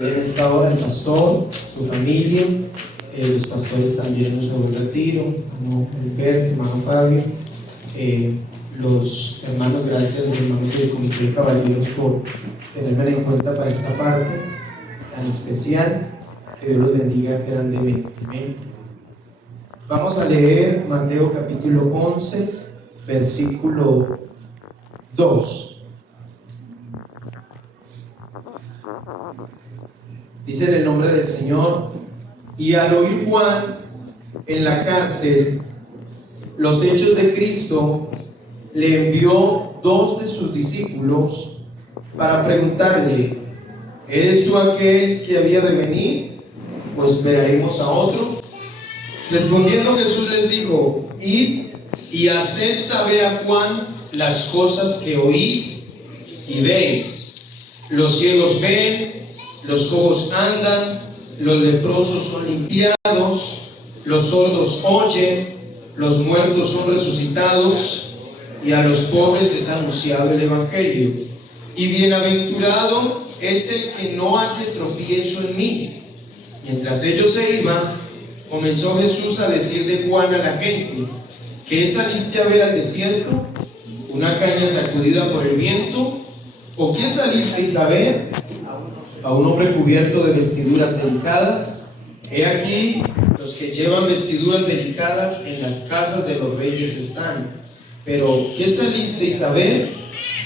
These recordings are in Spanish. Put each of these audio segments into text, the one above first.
En esta hora el pastor, su familia, los pastores también en nuestro buen retiro, hermano Alberto, hermano Fabio, los hermanos, gracias a los hermanos del Comité de Caballeros por tenerme en cuenta para esta parte tan especial. Que Dios los bendiga grandemente. Amén. Vamos a leer Mateo capítulo 11, versículo 2. Dice en el nombre del Señor: y al oír Juan en la cárcel los hechos de Cristo, le envió 2 de sus discípulos para preguntarle: ¿eres tú aquel que había de venir, o esperaremos a otro? Respondiendo Jesús les dijo: id y haced saber a Juan las cosas que oís y veis. Los ciegos ven, los cojos andan, los leprosos son limpiados, los sordos oyen, los muertos son resucitados, y a los pobres es anunciado el evangelio. Y bienaventurado es el que no halle tropiezo en mí. Mientras ellos se iban, comenzó Jesús a decir de Juan a la gente: ¿qué saliste a ver al desierto? ¿Una caña sacudida por el viento? ¿O qué salisteis a ver? ¿A un hombre cubierto de vestiduras delicadas? He aquí, los que llevan vestiduras delicadas en las casas de los reyes están. Pero ¿qué salisteis a ver?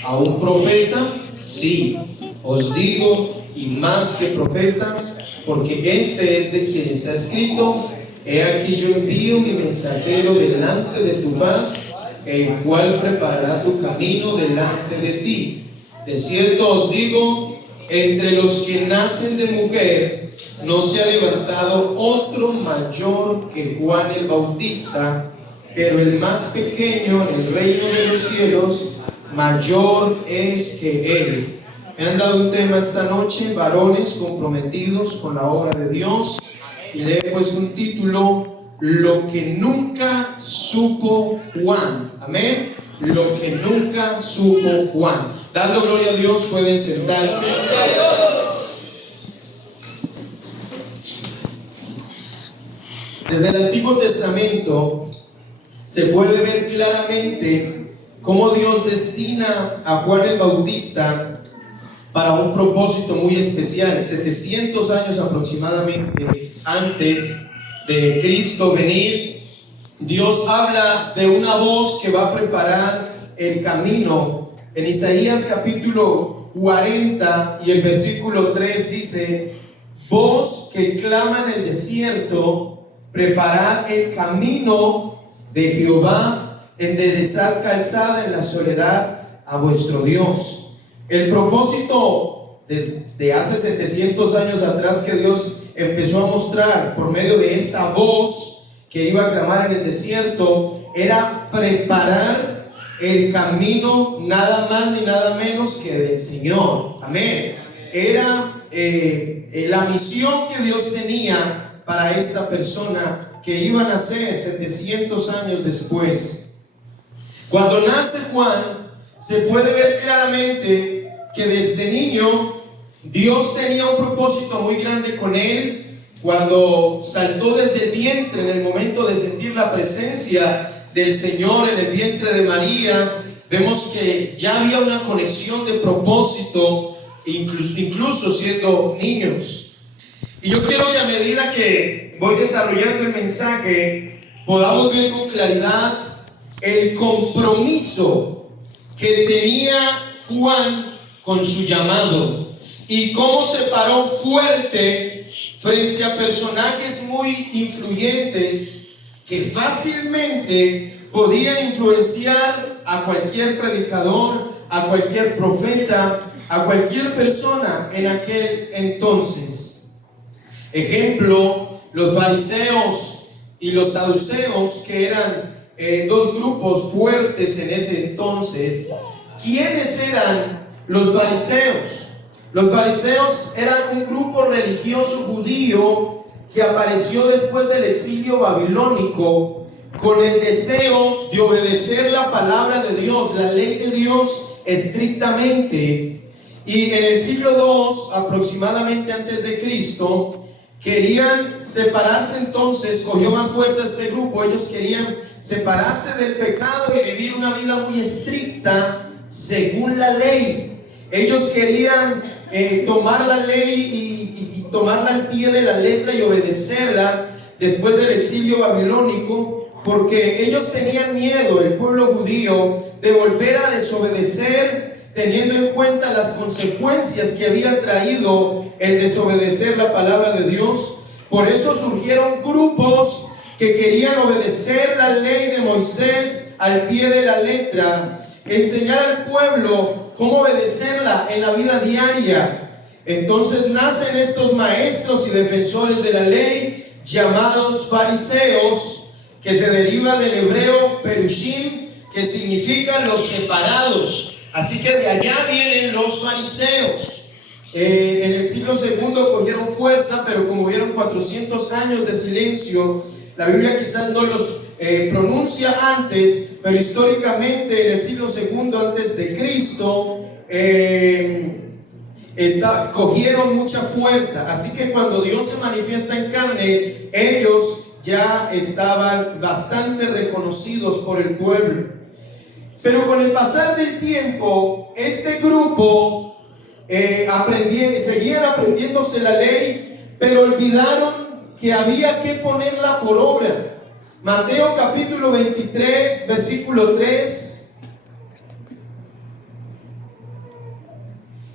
¿A un profeta? Sí, os digo, y más que profeta, porque este es de quien está escrito: he aquí yo envío mi mensajero delante de tu faz, el cual preparará tu camino delante de ti. De cierto os digo, entre los que nacen de mujer no se ha levantado otro mayor que Juan el Bautista, pero el más pequeño en el reino de los cielos mayor es que él. Me han dado un tema esta noche: varones comprometidos con la obra de Dios, y le he puesto un título: lo que nunca supo Juan. Amén. Lo que nunca supo Juan. Dando gloria a Dios, pueden sentarse. Desde el Antiguo Testamento se puede ver claramente cómo Dios destina a Juan el Bautista para un propósito muy especial. 700 años aproximadamente antes de Cristo venir, Dios habla de una voz que va a preparar el camino. En Isaías capítulo 40 y el versículo 3 dice: voz que clama en el desierto, preparad el camino de Jehová, enderezad calzada en la soledad a vuestro Dios. El propósito desde hace 700 años atrás que Dios empezó a mostrar por medio de esta voz que iba a clamar en el desierto era preparar el camino, nada más ni nada menos que del Señor. Amén. Era la misión que Dios tenía para esta persona que iba a nacer 700 años después. Cuando nace Juan, se puede ver claramente que desde niño Dios tenía un propósito muy grande con él. Cuando saltó desde el vientre, en el momento de sentir la presencia del Señor en el vientre de María, vemos que ya había una conexión de propósito, incluso siendo niños. Y yo quiero que a medida que voy desarrollando el mensaje, podamos ver con claridad el compromiso que tenía Juan con su llamado y cómo se paró fuerte frente a personajes muy influyentes que fácilmente podían influenciar a cualquier predicador, a cualquier profeta, a cualquier persona en aquel entonces. Ejemplo, los fariseos y los saduceos, que eran 2 grupos fuertes en ese entonces. ¿Quiénes eran los fariseos? Los fariseos eran un grupo religioso judío que apareció después del exilio babilónico con el deseo de obedecer la palabra de Dios, la ley de Dios estrictamente. Y en el siglo II, aproximadamente antes de Cristo, querían separarse entonces, cogió más fuerza este grupo, ellos querían separarse del pecado y vivir una vida muy estricta según la ley. Ellos querían tomar la ley y tomarla al pie de la letra y obedecerla después del exilio babilónico, porque ellos tenían miedo, el pueblo judío, de volver a desobedecer, teniendo en cuenta las consecuencias que había traído el desobedecer la palabra de Dios. Por eso surgieron grupos que querían obedecer la ley de Moisés al pie de la letra, enseñar al pueblo cómo obedecerla en la vida diaria. Entonces nacen estos maestros y defensores de la ley llamados fariseos, que se deriva del hebreo perushim, que significa los separados. Así que de allá vienen los fariseos. En el siglo II cogieron fuerza, pero como hubieron 400 años de silencio, la Biblia quizás no los pronuncia antes, pero históricamente en el siglo II antes de Cristo cogieron mucha fuerza. Así que cuando Dios se manifiesta en carne, ellos ya estaban bastante reconocidos por el pueblo. Pero con el pasar del tiempo, este grupo seguían aprendiéndose la ley, pero olvidaron que había que ponerla por obra. Mateo capítulo 23, versículo 3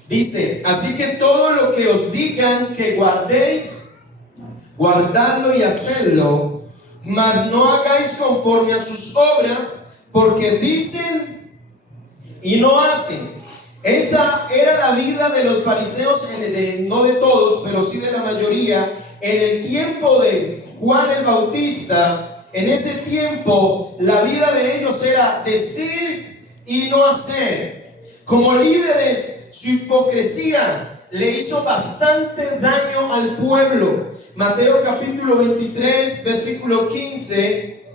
dice: así que todo lo que os digan que guardéis, guardadlo y hacedlo, mas no hagáis conforme a sus obras, porque dicen y no hacen. Esa era la vida de los fariseos, no de todos, pero sí de la mayoría. En el tiempo de Juan el Bautista, en ese tiempo, la vida de ellos era decir y no hacer. Como líderes, su hipocresía le hizo bastante daño al pueblo. Mateo capítulo 23, versículo 15,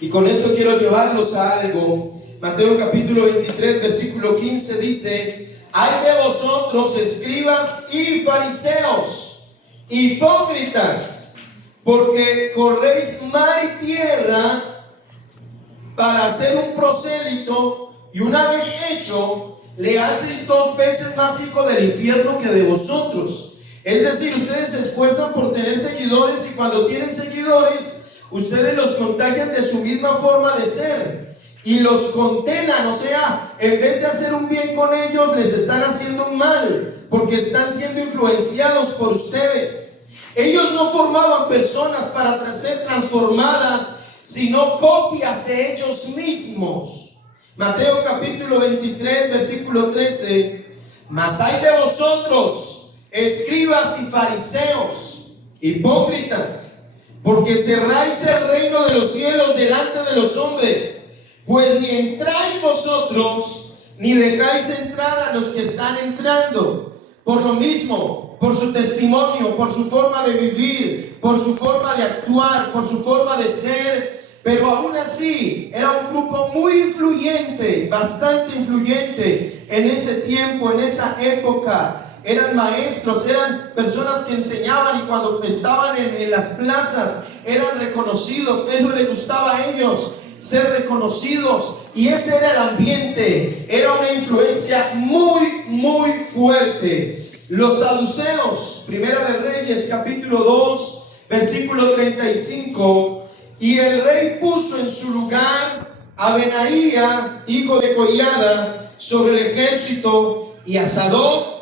y con esto quiero llevarlos a algo. Mateo capítulo 23, versículo 15 dice: ay de vosotros, escribas y fariseos, hipócritas, porque corréis mar y tierra para hacer un prosélito, y una vez hecho, le hacéis 2 veces más hijo del infierno que de vosotros. Es decir, ustedes se esfuerzan por tener seguidores, y cuando tienen seguidores, ustedes los contagian de su misma forma de ser y los condenan. O sea, en vez de hacer un bien con ellos, les están haciendo un mal, porque están siendo influenciados por ustedes. Ellos no formaban personas para ser transformadas, sino copias de ellos mismos. Mateo capítulo 23, versículo 13: mas hay de vosotros, escribas y fariseos, hipócritas, porque cerráis el reino de los cielos delante de los hombres, pues ni entráis vosotros, ni dejáis entrar a los que están entrando. Por lo mismo, por su testimonio, por su forma de vivir, por su forma de actuar, por su forma de ser. Pero aún así, era un grupo muy influyente, bastante influyente en ese tiempo, en esa época. Eran maestros, eran personas que enseñaban, y cuando estaban en las plazas eran reconocidos. Eso les gustaba a ellos, ser reconocidos, y ese era el ambiente. Era una influencia muy, muy fuerte. Los saduceos, Primera de Reyes capítulo 2, versículo 35: y el rey puso en su lugar a Benaía, hijo de Joiada, sobre el ejército, y a Sadoc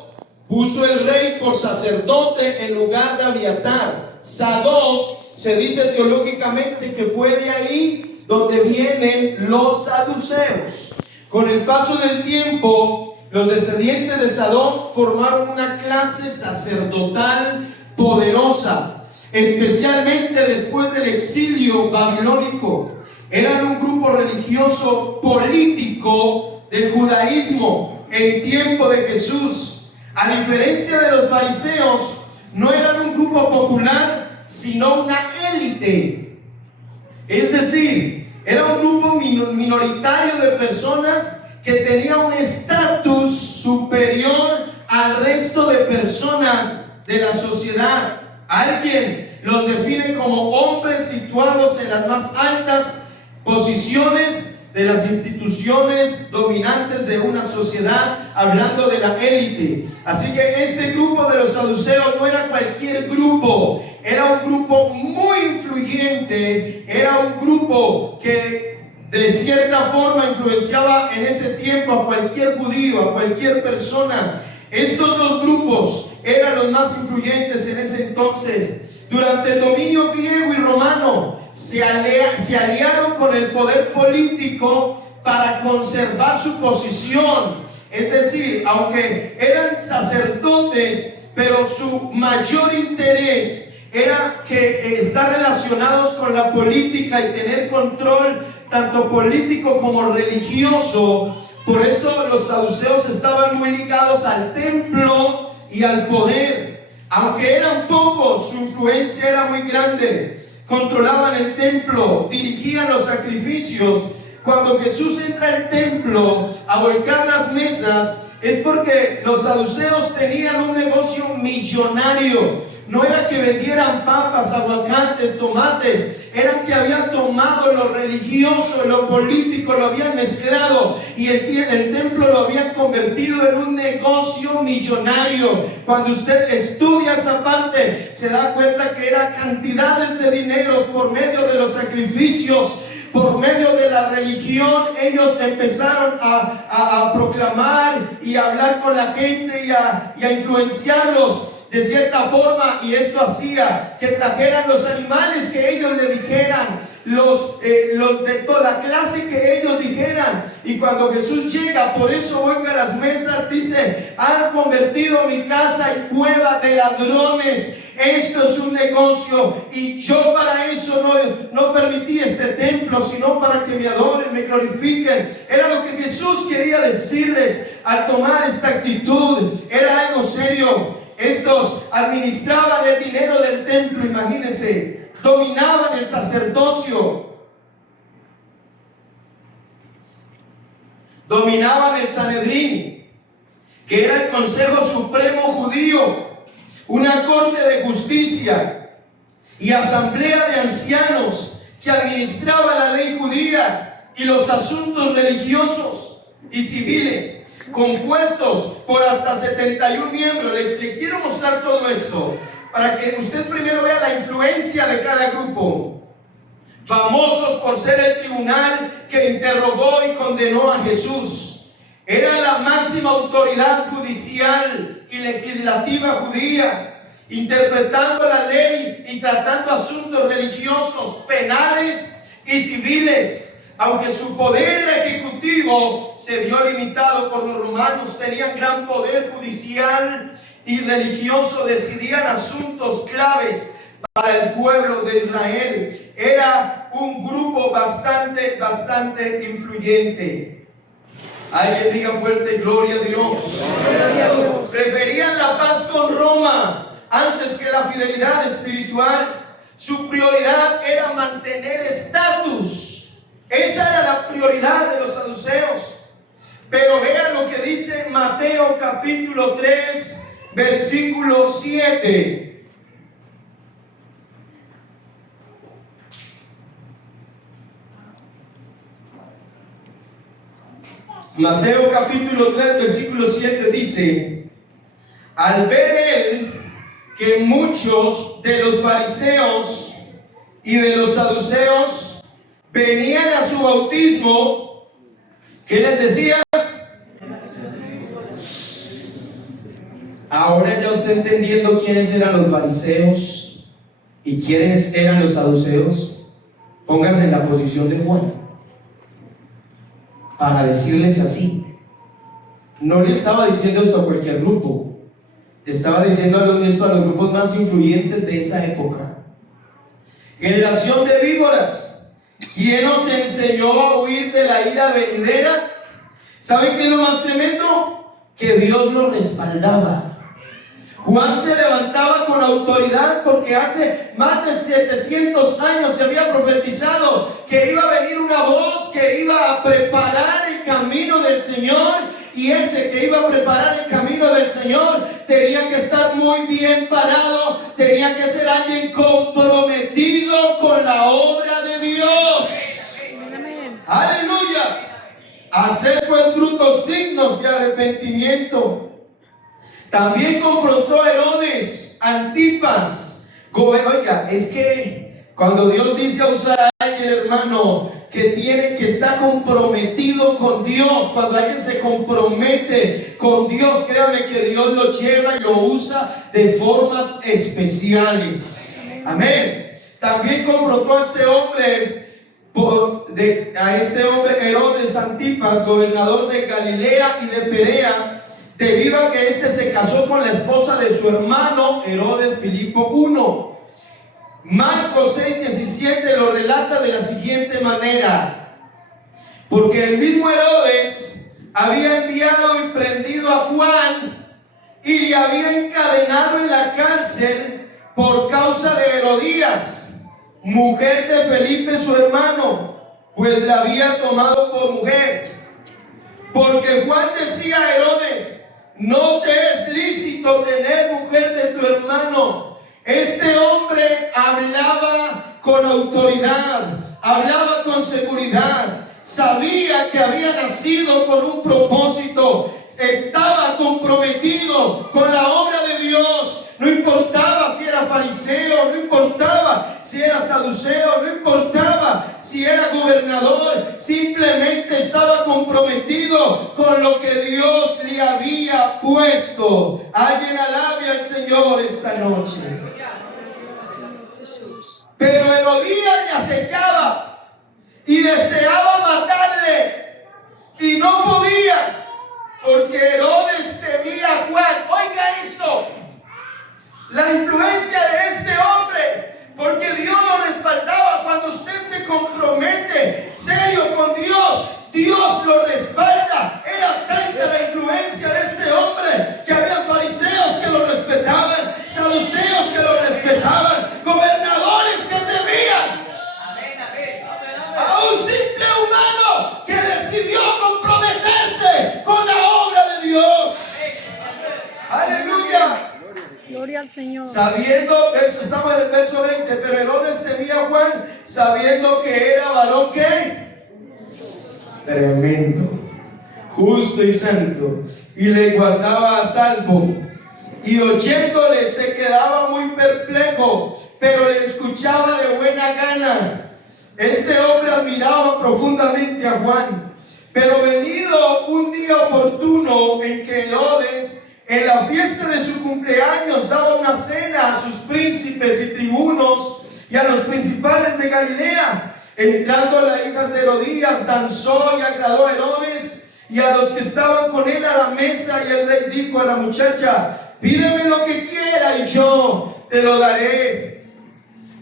puso el rey por sacerdote en lugar de Abiatar. Sadoc se dice teológicamente que fue de ahí donde vienen los saduceos. Con el paso del tiempo, los descendientes de Sadoc formaron una clase sacerdotal poderosa, especialmente después del exilio babilónico. Eran un grupo religioso político del judaísmo en tiempo de Jesús. A diferencia de los fariseos, no eran un grupo popular, sino una élite. Es decir, era un grupo minoritario de personas que tenía un estatus superior al resto de personas de la sociedad. Alguien los define como hombres situados en las más altas posiciones de las instituciones dominantes de una sociedad, hablando de la élite. Así que este grupo de los saduceos no era cualquier grupo, era un grupo muy influyente, era un grupo que de cierta forma influenciaba en ese tiempo a cualquier judío, a cualquier persona. Estos dos grupos eran los más influyentes en ese entonces. Durante el dominio griego y romano se aliaron con el poder político para conservar su posición. Es decir, aunque eran sacerdotes, pero su mayor interés era que estar relacionados con la política y tener control tanto político como religioso. Por eso los saduceos estaban muy ligados al templo y al poder. Aunque eran pocos, su influencia era muy grande. Controlaban el templo, dirigían los sacrificios. Cuando Jesús entra al templo a volcar las mesas, es porque los saduceos tenían un negocio millonario. No era que vendieran papas, aguacates, tomates, eran que habían tomado lo religioso, lo político, lo habían mezclado y el templo lo habían convertido en un negocio millonario. Cuando usted estudia esa parte, se da cuenta que eran cantidades de dinero por medio de los sacrificios. Por medio de la religión, ellos empezaron a proclamar y a hablar con la gente y a influenciarlos de cierta forma, y esto hacía que trajeran los animales que ellos le dijeran, los de toda la clase que ellos dijeran. Y cuando Jesús llega, por eso vuelca las mesas, dice: han convertido mi casa en cueva de ladrones. Esto es un negocio y yo para eso no permití este templo, sino para que me adoren, me glorifiquen. Era lo que Jesús quería decirles al tomar esta actitud. Era algo serio. Estos administraban el dinero del templo, imagínense, dominaban el sacerdocio, dominaban el Sanedrín, que era el Consejo Supremo Judío, una corte de justicia y asamblea de ancianos que administraba la ley judía y los asuntos religiosos y civiles, compuestos por hasta 71 miembros. Le quiero mostrar todo esto para que usted primero vea la influencia de cada grupo. Famosos por ser el tribunal que interrogó y condenó a Jesús. Era la máxima autoridad judicial y legislativa judía, interpretando la ley y tratando asuntos religiosos, penales y civiles. Aunque su poder ejecutivo se vio limitado por los romanos, tenían gran poder judicial y religioso, decidían asuntos claves para el pueblo de Israel. Era un grupo bastante influyente. Alguien diga fuerte: gloria a Dios. Gloria a Dios. Preferían la paz con Roma antes que la fidelidad espiritual. Su prioridad era mantener estatus. Esa era la prioridad de los saduceos. Pero vean lo que dice Mateo capítulo 3, versículo 7. Mateo capítulo 3, versículo 7 dice: al ver él que muchos de los fariseos y de los saduceos venían a su bautismo, ¿qué les decía? Ahora ya usted entendiendo quiénes eran los fariseos y quiénes eran los saduceos, póngase en la posición de Juan para decirles así. No le estaba diciendo esto a cualquier grupo, le estaba diciendo esto a los grupos más influyentes de esa época. Generación de víboras, ¿quién os enseñó a huir de la ira venidera? ¿Saben qué es lo más tremendo? Que Dios lo respaldaba. Juan se levantaba con autoridad porque hace más de 700 años se había profetizado que iba a venir una voz que iba a preparar el camino del Señor. Y ese que iba a preparar el camino del Señor tenía que estar muy bien parado, tenía que ser alguien comprometido con la obra de Dios. Amén. Aleluya. Hacer pues frutos dignos de arrepentimiento. También confrontó a Herodes Antipas. Oiga, es que cuando Dios dice a usar a alguien, hermano, que está comprometido con Dios, cuando alguien se compromete con Dios, créame que Dios lo lleva y lo usa de formas especiales. Amén. También confrontó a este hombre, Herodes Antipas, gobernador de Galilea y de Perea, debido a que éste se casó con la esposa de su hermano Herodes Filipo I. Marcos 6:17 lo relata de la siguiente manera: porque el mismo Herodes había enviado y prendido a Juan y le había encadenado en la cárcel por causa de Herodías, mujer de Felipe su hermano, pues la había tomado por mujer. Porque Juan decía a Herodes: no te es lícito tener mujer de tu hermano. Este hombre hablaba con autoridad, hablaba con seguridad, sabía que había nacido con un propósito, estaba comprometido con la obra de Dios. No importaba si era fariseo, no importaba si era saduceo, no importaba si era gobernador, simplemente estaba comprometido con lo que Dios le había puesto. Alguien alabe al Señor esta noche. Pero Herodías le acechaba y deseaba matarle, y no podía, porque Herodes temía a Juan. Oiga esto, la influencia de este hombre, porque Dios lo respaldaba. Cuando usted se compromete serio con Dios, Dios lo respalda. Era tanta la influencia de este hombre que había fariseos que lo respetaban, saduceos que lo respetaban, gobernadores que temían a un simple humano que decidió comprometerse con la obra de Dios. Aleluya. Gloria al Señor. Sabiendo, estamos en el verso 20, pero Herodes temía a Juan, sabiendo que era varón que tremendo, justo y santo, y le guardaba a salvo. Y oyéndole se quedaba muy perplejo, pero le escuchaba de buena gana. Este hombre admiraba profundamente a Juan. Pero venido un día oportuno en que Herodes, en la fiesta de su cumpleaños, daba una cena a sus príncipes y tribunos y a los principales de Galilea, entrando las hijas de Herodías, danzó y agradó a Herodes y a los que estaban con él a la mesa. Y el rey dijo a la muchacha: pídeme lo que quiera y yo te lo daré.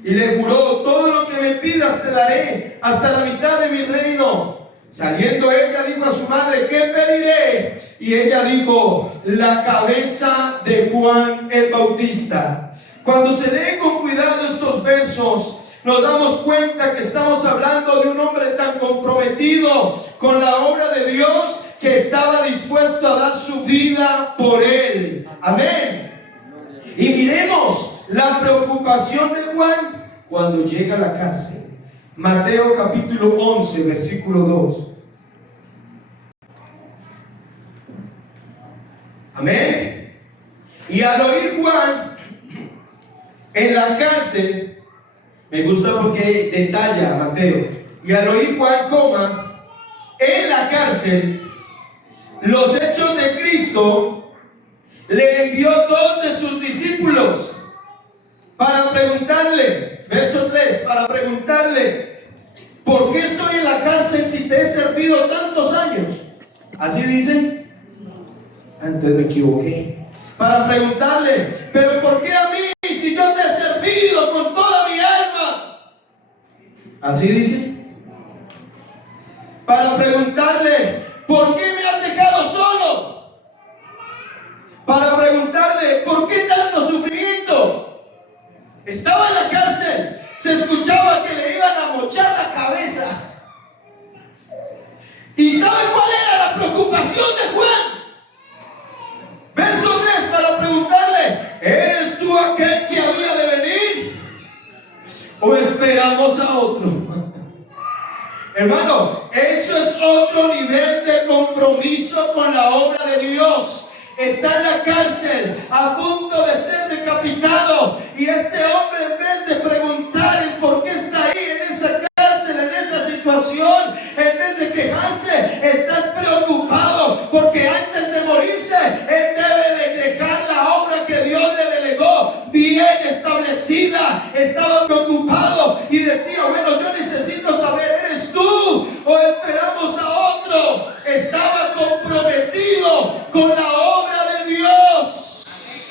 Y le juró: todo lo que me pidas te daré, hasta la mitad de mi reino. Saliendo ella dijo a su madre: ¿qué pediré? Y ella dijo: la cabeza de Juan el Bautista. Cuando se leen con cuidado estos versos, nos damos cuenta que estamos hablando de un hombre tan comprometido con la obra de Dios que estaba dispuesto a dar su vida por él. Amén. Y miremos la preocupación de Juan cuando llega a la cárcel. Mateo capítulo 11, versículo 2. Amén. Y al oír Juan en la cárcel, me gusta porque detalla Mateo, y al oír Juan, en la cárcel, los hechos de Cristo, le envió 2 de sus discípulos para preguntarle, verso 3, para preguntarle: ¿por qué estoy en la cárcel si te he servido tantos años? ¿Así dice? Entonces me equivoqué. Para preguntarle: ¿pero por qué a mí si yo te he servido con toda mi alma? ¿Así dice? Para preguntarle: ¿por qué me has dejado solo? Para preguntarle: ¿por qué te Estaba en la cárcel, se escuchaba que le iban a mochar la cabeza. ¿Y sabe cuál era la preocupación de Juan? Verso 3, para preguntarle: ¿eres tú aquel que había de venir? ¿O esperamos a otro? Hermano, eso es otro nivel de compromiso con la obra de Dios. Está en la cárcel, a punto de ser decapitado, y este hombre, en vez de preguntar el por qué está ahí en esa cárcel, en esa situación, en vez de quejarse, estás preocupado porque antes de morirse él debe de dejar la obra que Dios le delegó bien establecida. Estaba preocupado y decía: bueno, yo necesito saber, ¿eres tú o esperamos a otro? Estaba comprometido con la obra de Dios.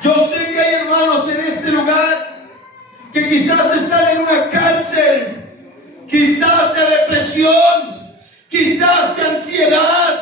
Yo sé que hay hermanos en este lugar que quizás están en una cárcel, quizás de depresión, quizás de ansiedad,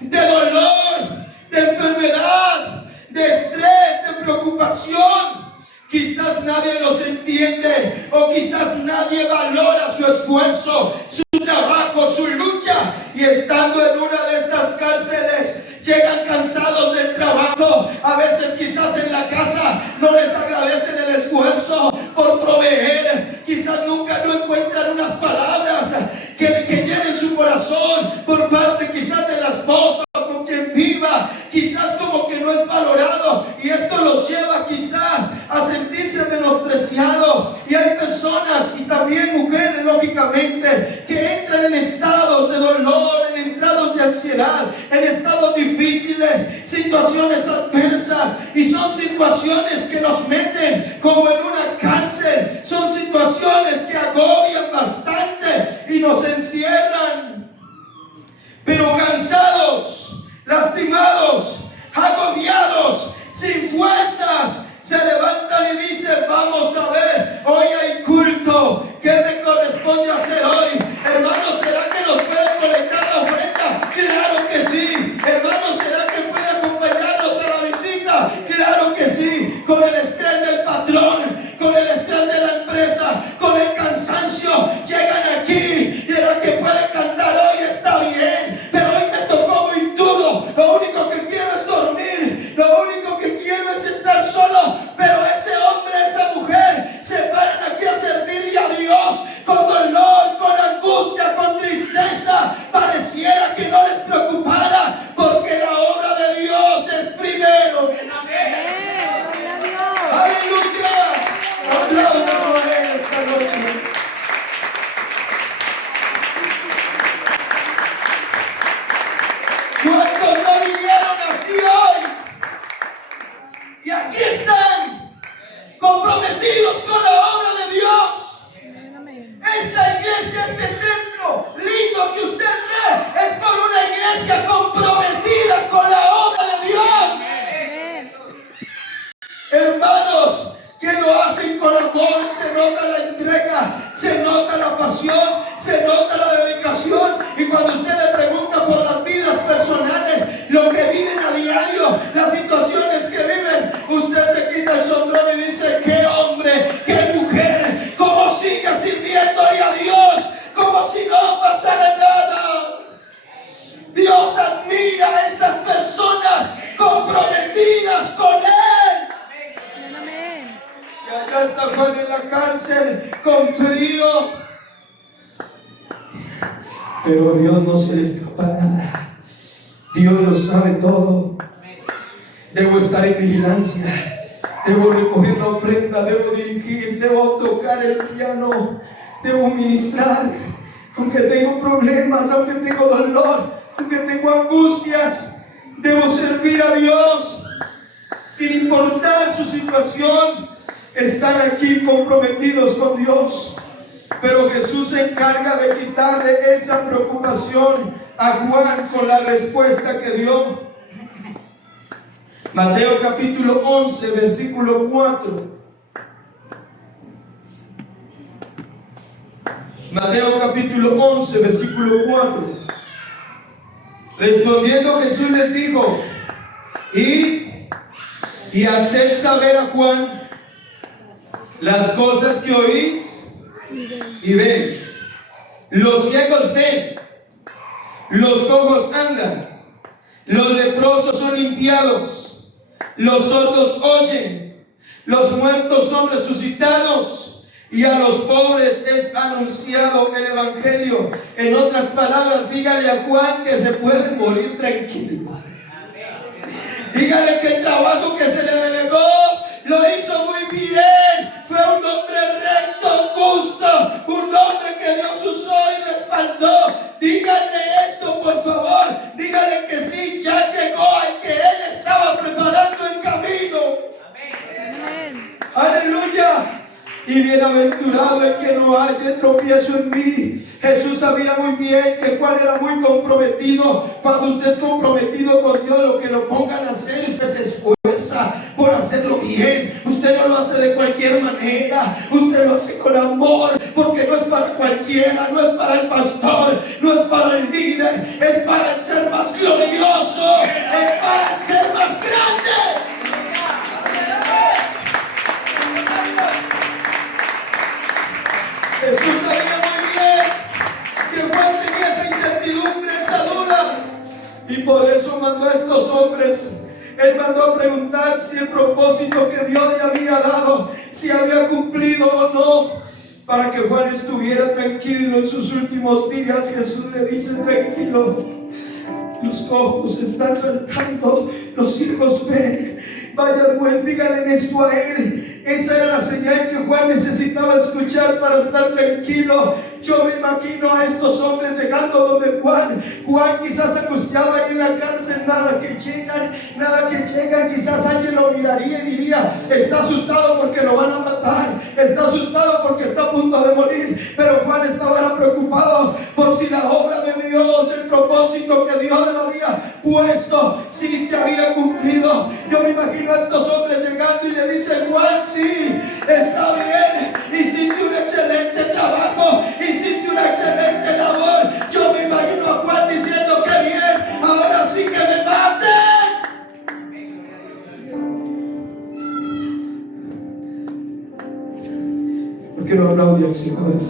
de dolor, de enfermedad, de estrés, de preocupación. Quizás nadie los entiende, o quizás nadie valora su esfuerzo, su trabajo, su lucha, y estando en una de estas cárceles llegan cansados del trabajo. A veces quizás en la casa no les agradecen el esfuerzo por proveer. Quizás nunca no encuentran unas palabras que llenen su corazón por parte quizás de la esposa con quien viva. Quizás como que no es valorado, y esto los lleva quizás a sentirse menospreciado. Y hay personas, y también mujeres lógicamente, que entran en estados de dolor, en estados de ansiedad, en estados difíciles, situaciones adversas, y son situaciones que nos meten como en una cárcel. Son situaciones que agobian bastante y nos encierran. Pero cansados, lastimados, agobiados, sin fuerzas, se levantan y dicen: vamos a ver, hoy hay culto. ¿Qué me corresponde hacer hoy? Hermano, ¿será que nos puede conectar la ofrenda? Claro que sí. Hermano, ¿será que puede acompañarnos a la visita? Claro que sí. Con el estrés del patrón, con el estrés de la empresa, con el cansancio, llegan aquí. ¿Será que puede cantar hoy? Está bien, pero hoy me tocó muy duro. Lo único que quiero es dormir, lo único que quiero es estar solo. Pero ese hombre, esa mujer, se paran aquí a servirle a Dios con dolor, con angustia, con tristeza. Pareciera que no les preocupara, porque la obra de Dios es primero. ¡Aleluya! Aplaudan por él esta noche. ¿Cuántos no vinieron así hoy? Y aquí están, comprometidos con la obra de Dios. Esta iglesia, este templo lindo que usted ve, es por una iglesia comprometida con la obra de Dios. Hermanos, que lo hacen con amor, se nota la entrega, se nota la pasión, se nota la dedicación. Y cuando usted le pregunta por las vidas personales, lo que viven a diario, las situaciones que viven, usted se quita el sombrero y dice: qué hombre, qué mujer, cómo sigue sirviéndole a Dios, como si no pasara nada. Dios admira a esas personas comprometidas con Él. Y allá está Juan en la cárcel con frío, pero Dios no se le escapa nada. Dios lo sabe todo. Debo estar en vigilancia, debo recoger la ofrenda, debo dirigir, debo tocar el piano, debo ministrar, aunque tengo problemas, aunque tengo dolor, aunque tengo angustias. Debo servir a Dios sin importar su situación. Están aquí comprometidos con Dios. Pero Jesús se encarga de quitarle esa preocupación a Juan con la respuesta que dio. Mateo capítulo 11, versículo 4. Mateo capítulo 11, versículo 4. Respondiendo Jesús les dijo: id y haced saber a Juan las cosas que oís y veis. Los ciegos ven, los cojos andan, los leprosos son limpiados, los sordos oyen, los muertos son resucitados y a los pobres es anunciado el evangelio. En otras palabras, dígale a Juan que se puede morir tranquilo. Dígale que el trabajo que se le delegó lo hizo muy bien. Fue un hombre recto, justo, un hombre que Dios usó y respaldó. Díganle esto, por favor. Díganle que sí, ya llegó al que él estaba preparando el camino. Amén. Aleluya. Y bienaventurado el que no haya tropiezo en mí. Jesús sabía muy bien que Juan era muy comprometido. Cuando usted es comprometido con Dios, lo que lo pongan a hacer, usted se esfuerza por hacerlo bien. Usted no lo hace de cualquier manera. Usted lo hace con amor, porque no es para cualquiera, no es para el pastor, no es para el líder, es para el ser más glorioso, es para el ser más grande. Jesús sabía muy bien que Juan tenía esa incertidumbre, esa duda, y por eso mandó a estos hombres. Él mandó a preguntar si el propósito que Dios le había dado, si había cumplido o no, para que Juan estuviera tranquilo en sus últimos días. Jesús le dice: tranquilo, los cojos están saltando, los ciegos ven. Vaya pues, díganle esto a él. Esa era la señal que Juan necesitaba escuchar para estar tranquilo. Yo me imagino a estos hombres llegando donde Juan quizás angustiado ahí en la cárcel, nada que llegan, quizás alguien lo miraría y diría: está asustado porque lo van a matar, está asustado porque está a punto de morir. Pero Juan estaba preocupado por si la obra de Dios, el propósito que Dios le había puesto, si se había cumplido. Yo me imagino a estos hombres llegando y le dicen: Juan, sí, está bien, hiciste un excelente trabajo, hiciste una excelente labor. Yo me imagino a Juan diciendo: qué bien, ahora sí que me maten. ¿Por qué no aplaude al Señor?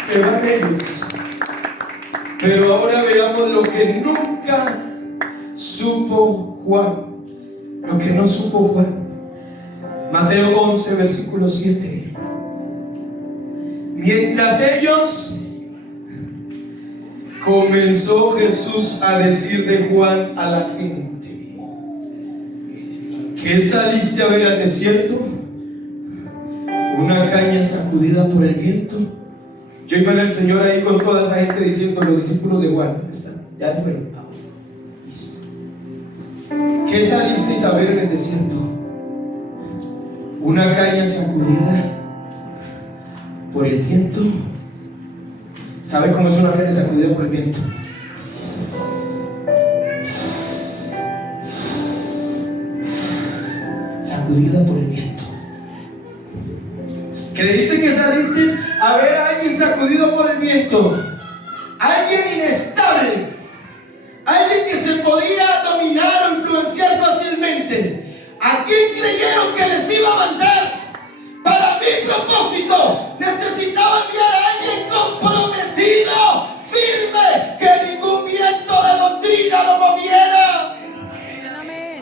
Se van ellos. Pero ahora veamos lo que nunca supo Juan. Lo que no supo Juan. Mateo 11, versículo 7. Mientras ellos, comenzó Jesús a decir de Juan a la gente: ¿qué saliste a ver al desierto? ¿Una caña sacudida por el viento? Yo iba al Señor ahí con toda esa gente diciendo: los discípulos de Juan, ¿dónde están? Ya fueron. Listo. ¿Qué salisteis a ver en el desierto? ¿Una caña sacudida por el viento? ¿Sabe cómo es una caña sacudida por el viento? Sacudida por el viento. ¿Creíste que saliste a ver a alguien sacudido por el viento? Alguien inestable, alguien que se podía dominar o influenciar fácilmente. ¿A quién creyeron que les iba a mandar? Para mi propósito necesitaba enviar a alguien comprometido, firme, que ningún viento de doctrina lo moviera.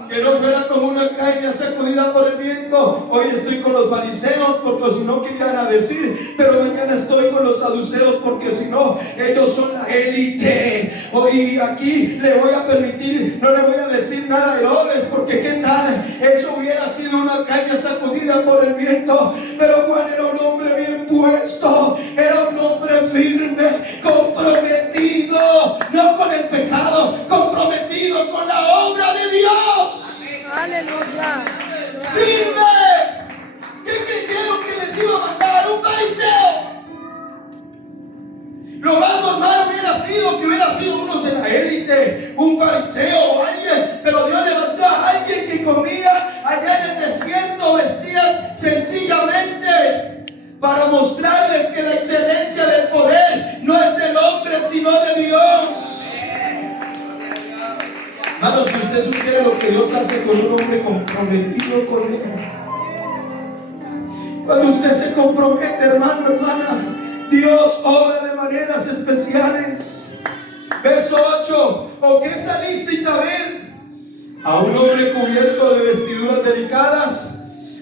Que no fuera como una caña sacudida por el viento. Hoy estoy con los fariseos porque si no, ¿qué irán a decir? Pero mañana estoy con los saduceos porque si no, ellos son la élite. Hoy aquí le voy a permitir, no le voy a decir nada de Herodes, porque qué tal, eso hubiera sido una caña sacudida por el viento. Pero Juan era un hombre bien puesto, era un hombre firme, comprometido, no con el pecado, comprometido con la obra de Dios. Aleluya. ¡Firme! ¿Qué creyeron que les iba a mandar? ¿Un fariseo? Lo más normal hubiera sido que hubiera sido uno de la élite, un fariseo o alguien, pero Dios levantó a alguien que comía allá en el desierto, vestías sencillamente, para mostrarles que la excelencia del poder no es del hombre sino de Dios. Hermano, si usted supiera lo que Dios hace con un hombre comprometido con Él. Cuando usted se compromete, hermano, hermana, Dios obra de maneras especiales. Verso 8. ¿O qué salisteis a ver? A un hombre cubierto de vestiduras delicadas.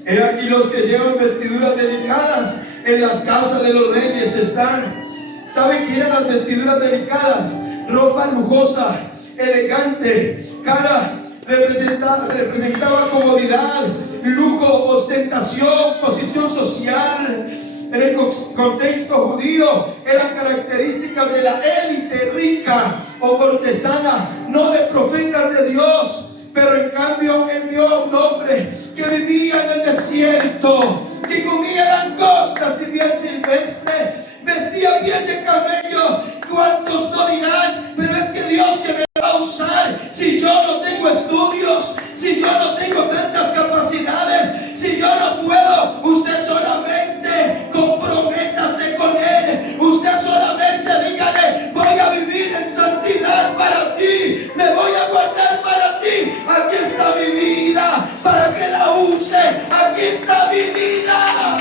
He aquí los que llevan vestiduras delicadas en las casas de los reyes están. ¿Sabe qué eran las vestiduras delicadas? Ropa lujosa, elegante, cara. Representaba comodidad, lujo, ostentación, posición social. En el contexto judío eran características de la élite rica o cortesana, no de profetas de Dios. Pero en cambio Él vio a un hombre que vivía en el desierto, que comía langostas y miel silvestre, vestía piel de camello. ¿Cuántos no dirán, pero es que Dios que me va a usar si yo no tengo estudios, si yo no tengo tantas capacidades, si yo no puedo? Usted solamente comprométase con Él. Usted solamente dígale: voy a vivir en santidad para ti, me voy a guardar para ti. Aquí está mi vida para que la use. Aquí está mi vida.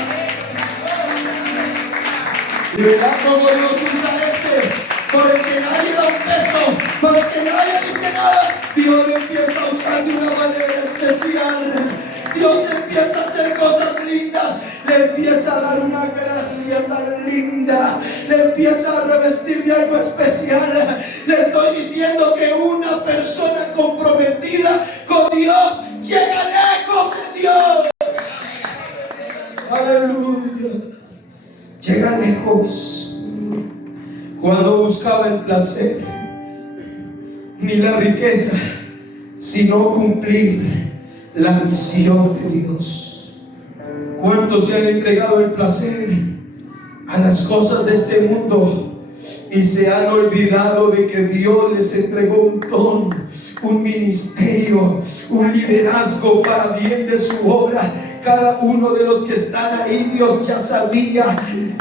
Y verá cómo Dios usa ese, por el que nadie da un peso, por el que nadie dice nada. Dios lo empieza a usar de una manera especial. Dios empieza a hacer cosas lindas, le empieza a dar una gracia tan linda, le empieza a revestir de algo especial. Le estoy diciendo que una persona comprometida con Dios llega lejos en Dios. Aleluya. Llega lejos. Juan no buscaba el placer ni la riqueza, sino cumplir la misión de Dios. ¿Cuántos se han entregado el placer a las cosas de este mundo y se han olvidado de que Dios les entregó un don, un ministerio, un liderazgo para bien de su obra? Cada uno de los que están ahí, Dios ya sabía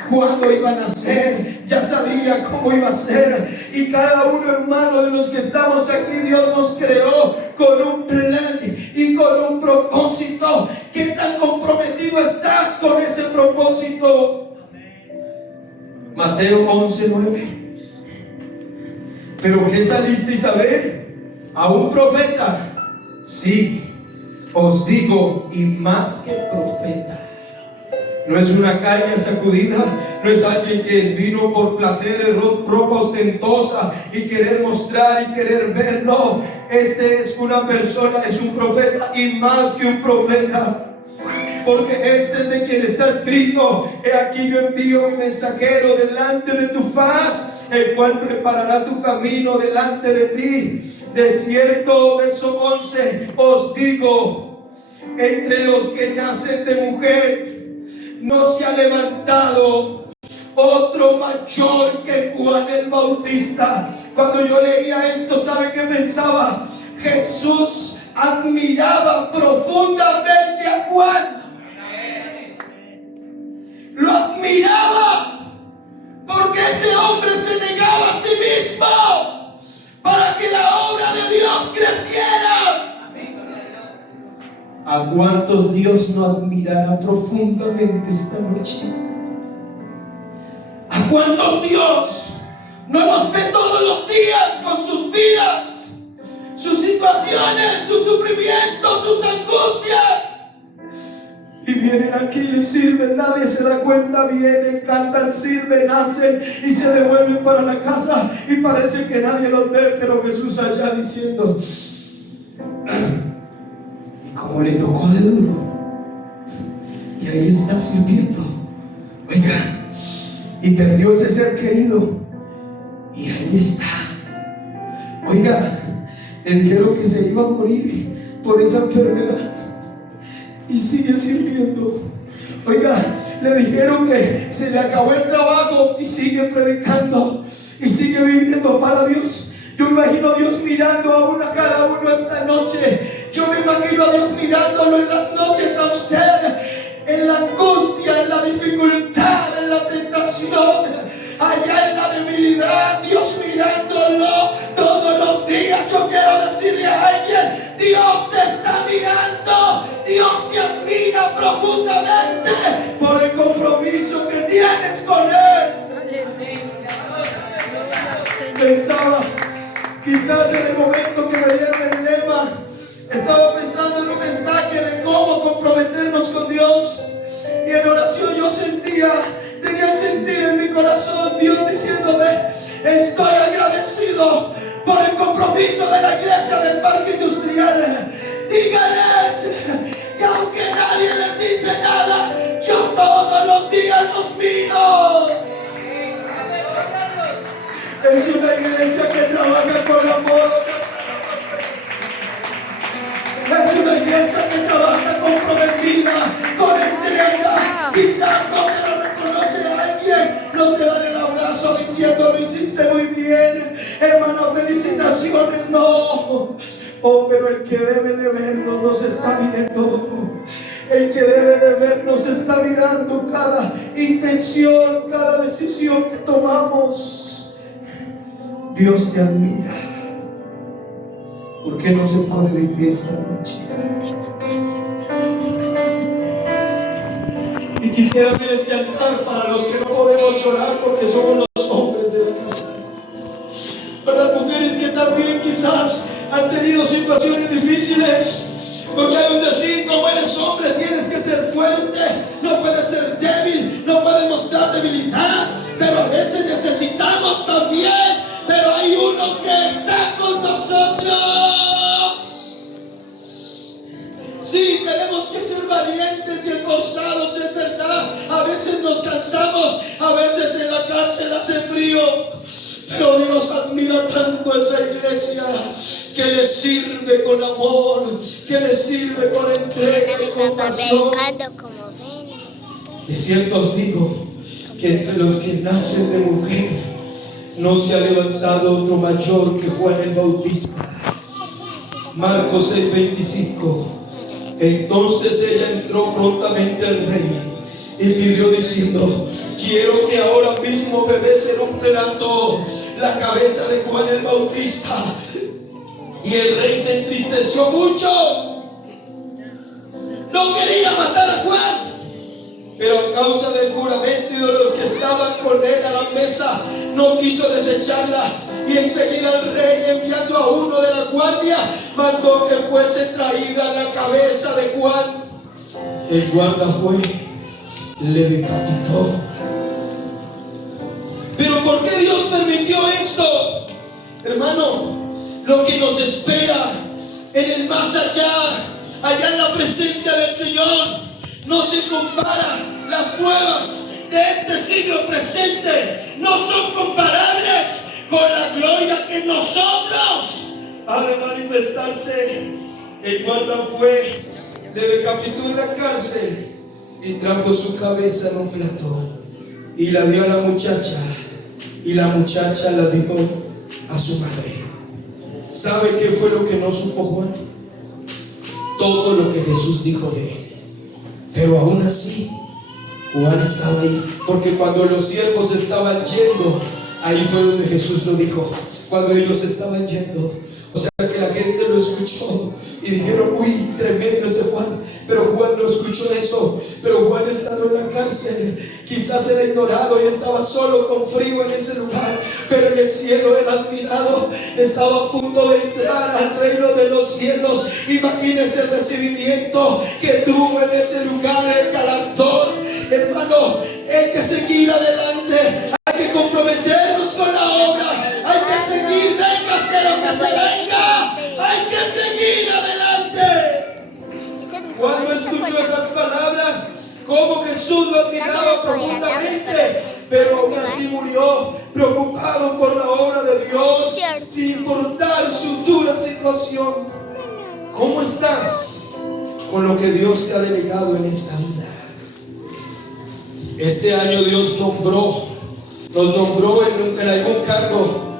cuándo iban a ser, ya sabía cómo iba a ser. Y cada uno, hermano, de los que estamos aquí, Dios nos creó con un plan y con un propósito. ¿Qué tan comprometido estás con ese propósito? Mateo 11:9. ¿Pero qué salisteis a ver? ¿A un profeta? Sí, os digo, y más que profeta. No es una caña sacudida, no es alguien que vino por placeres, ropa ostentosa y querer mostrar y querer ver. No, este es una persona, es un profeta y más que un profeta. Porque este es de quien está escrito: he aquí yo envío mi mensajero delante de tu faz, el cual preparará tu camino delante de ti. De cierto, verso 11, os digo, entre los que nacen de mujer no se ha levantado otro mayor que Juan el Bautista. Cuando yo leía esto, ¿sabe qué pensaba? Jesús admiraba profundamente a Juan. Lo admiraba porque ese hombre se negaba a sí mismo para que la obra de Dios creciera. ¿A cuántos Dios no admirará profundamente esta noche? ¿A cuántos Dios no los ve todos los días con sus vidas, sus situaciones, sus sufrimientos, sus angustias? Y vienen aquí, les sirven, nadie se da cuenta, vienen, cantan, sirven, hacen y se devuelven para la casa y parece que nadie los ve, pero Jesús allá diciendo: y como le tocó de duro, y ahí está sirviendo. Oiga, y perdió ese ser querido, y ahí está. Oiga, le dijeron que se iba a morir por esa enfermedad y sigue sirviendo. Oiga, le dijeron que se le acabó el trabajo y sigue predicando y sigue viviendo para Dios. Yo me imagino a Dios mirando a cada uno esta noche. Yo me imagino a Dios mirándolo en las noches a usted, en la angustia, en la dificultad, en la tentación, allá en la debilidad. Dios mirándolo todos los días. Yo quiero decir decirle a alguien: Dios te está mirando, Dios te admira profundamente por el compromiso que tienes con Él. Pensaba, quizás en el momento que me dieron el lema, estaba pensando en un mensaje de cómo comprometernos con Dios. Y en oración yo tenía el sentir en mi corazón Dios diciéndome: estoy agradecido por el compromiso de la iglesia del Parque Industrial. Díganles que aunque nadie les dice nada, yo todos los días los miro. Es una iglesia que trabaja con amor. Es una iglesia que trabaja comprometida, con entrega. Quizás no te lo reconoce alguien, no te dan el abrazo diciendo: lo hiciste muy bien, hermano, felicitaciones. No. Oh, pero el que debe de vernos nos está viendo. El que debe de vernos está mirando cada intención, cada decisión que tomamos. Dios te admira. ¿Por qué no se pone de pie esta noche? Y quisiera ver este altar para los que no podemos llorar porque somos los hombres de la casa. Para las mujeres que también quizás han tenido situaciones difíciles. Porque hay un decir: como eres hombre tienes que ser fuerte, no puedes ser débil, no puedes mostrar debilidad. Pero a veces necesitamos también, pero hay uno que está con nosotros. Sí, tenemos que ser valientes y esforzados, es verdad. A veces nos cansamos, a veces en la cárcel hace frío. Pero Dios admira tanto a esa iglesia que le sirve con amor, que le sirve con entrega y compasión. De cierto os digo que entre los que nacen de mujer no se ha levantado otro mayor que Juan el Bautista. Marcos 6:25. Entonces ella entró prontamente al rey y pidió diciendo: quiero que ahora mismo me des en un plato la cabeza de Juan el Bautista. Y el rey se entristeció mucho. No quería matar a Juan, pero a causa del juramento y de los que estaban con él a la mesa, no quiso desecharla. Y enseguida el rey, enviando a uno de la guardia, mandó que fuese traída la cabeza de Juan. El guarda fue, le decapitó. Pero ¿por qué Dios permitió esto? Hermano, lo que nos espera en el más allá, allá en la presencia del Señor, no se compara. Las pruebas de este siglo presente no son comparables con la gloria que en nosotros ha de manifestarse. El guarda fue, le decapitó en la cárcel y trajo su cabeza en un plato y la dio a la muchacha, y la muchacha la dio a su madre. ¿Sabe qué fue lo que no supo Juan? Todo lo que Jesús dijo de él. Pero aún así Juan estaba ahí, porque cuando los siervos estaban yendo, ahí fue donde Jesús lo dijo. Cuando ellos estaban yendo, o sea que la gente lo escuchó y dijeron: uy, tremendo ese Juan. Pero Juan no escuchó eso. Pero Juan, estando en la cárcel, quizás era ignorado y estaba solo con frío en ese lugar, pero en el cielo era admirado. Estaba a punto de entrar al reino de los cielos. Imagínense el recibimiento que tuvo en ese lugar, el galardón. Hermano, hay que seguir adelante, hay que comprometernos con la obra, hay que seguir, venga sea lo que se venga, hay que seguir adelante. Cuando escuchó esas palabras, como Jesús lo admiraba profundamente, pero aún así murió preocupado por la obra de Dios, sin importar su dura situación. ¿Cómo estás con lo que Dios te ha delegado en esta vida? Este año Dios nos nombró en algún cargo.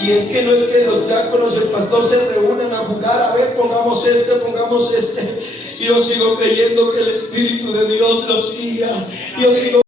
Y es que no es que los diáconos, el pastor se reúnen a jugar, a ver, pongamos este. Yo sigo creyendo que el Espíritu de Dios los guía. Yo sigo